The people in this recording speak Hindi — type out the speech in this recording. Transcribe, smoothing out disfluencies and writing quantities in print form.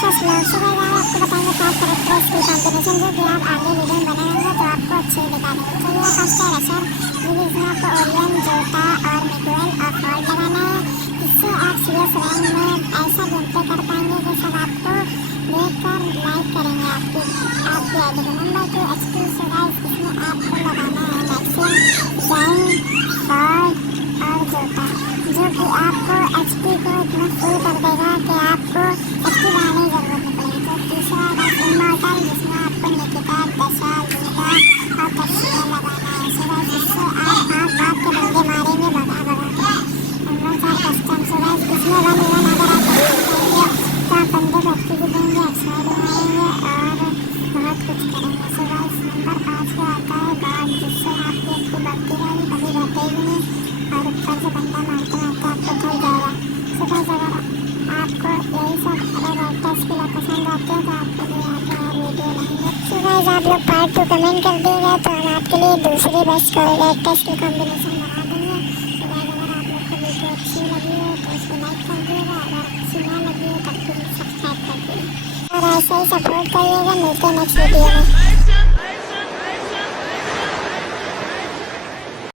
First blog. सो गाइस आज आपको बताएंगे 5 कैरेक्टर्स की कॉम्बिनेशन जो कि आप आगे वीडियो में बनाएंगे तो आपको अच्छे दिखा देंगे। तो ये फर्स्ट है रशर, जिसमें आपको ओरियन, जोटा और मिगुएल और फॉल्ट लगाना है, जिससे आप सीरियस रैंक में ऐसा गेम प्ले कर पाएंगे कि सब आपको देखकर लाइक करेंगे आपकी आईडी को। Number 2 HP. सो गाइस इसमें आपको लगाना है मैक्सिम, जैन, फॉल्ट और जोटा, जो कि आपको एचपी को इतना फुल कर देगा कि आपको एचपी बढ़ाने की जरूरत नहीं पड़ेगी। तो तीसरा है इमॉर्टल, जिसमें आपको निकिता, दशा, लूटा और कप्सिया लगाना है। सो गाइस इससे आप भाग के बंदे मारेंगे भगा के। Number 4 custom. सो गाइस इसमें 1v1 अगर आप करेंगे तो आप बंदे को एचपी देंगे, हेडशॉट मारेंगे और बहुत कुछ करेंगे। सो गाइस नंबर 5 पे आता है गॉड, जिससे आपकी एचपी बढ़ती रहेगी, कभी घटेगी नहीं और ऊपर से बंदा मारते मारते आपको थक जाएगा। सो गाइस अगर आपको यही सब अगर टेस्ट की पसंद आते हैं तो आपके लिए आगे और वीडियो लाएंगे। सो गाइस आप लोग पार्ट 2 कमेंट कर दीजिएगा तो हम आपके लिए दूसरी बेस्ट टेस्ट की कॉम्बिनेशन बना देंगे। सो गाइस अगर आप लोग को वीडियो अच्छी लगी हो तो उसको लाइक कर दीजिएगा, अगर अच्छी ना लगी हो तब फिर सब्सक्राइब कर दीजिएगा और ऐसे ही सपोर्ट करिएगा। मिलते हैं नेक्स्ट वीडियो में।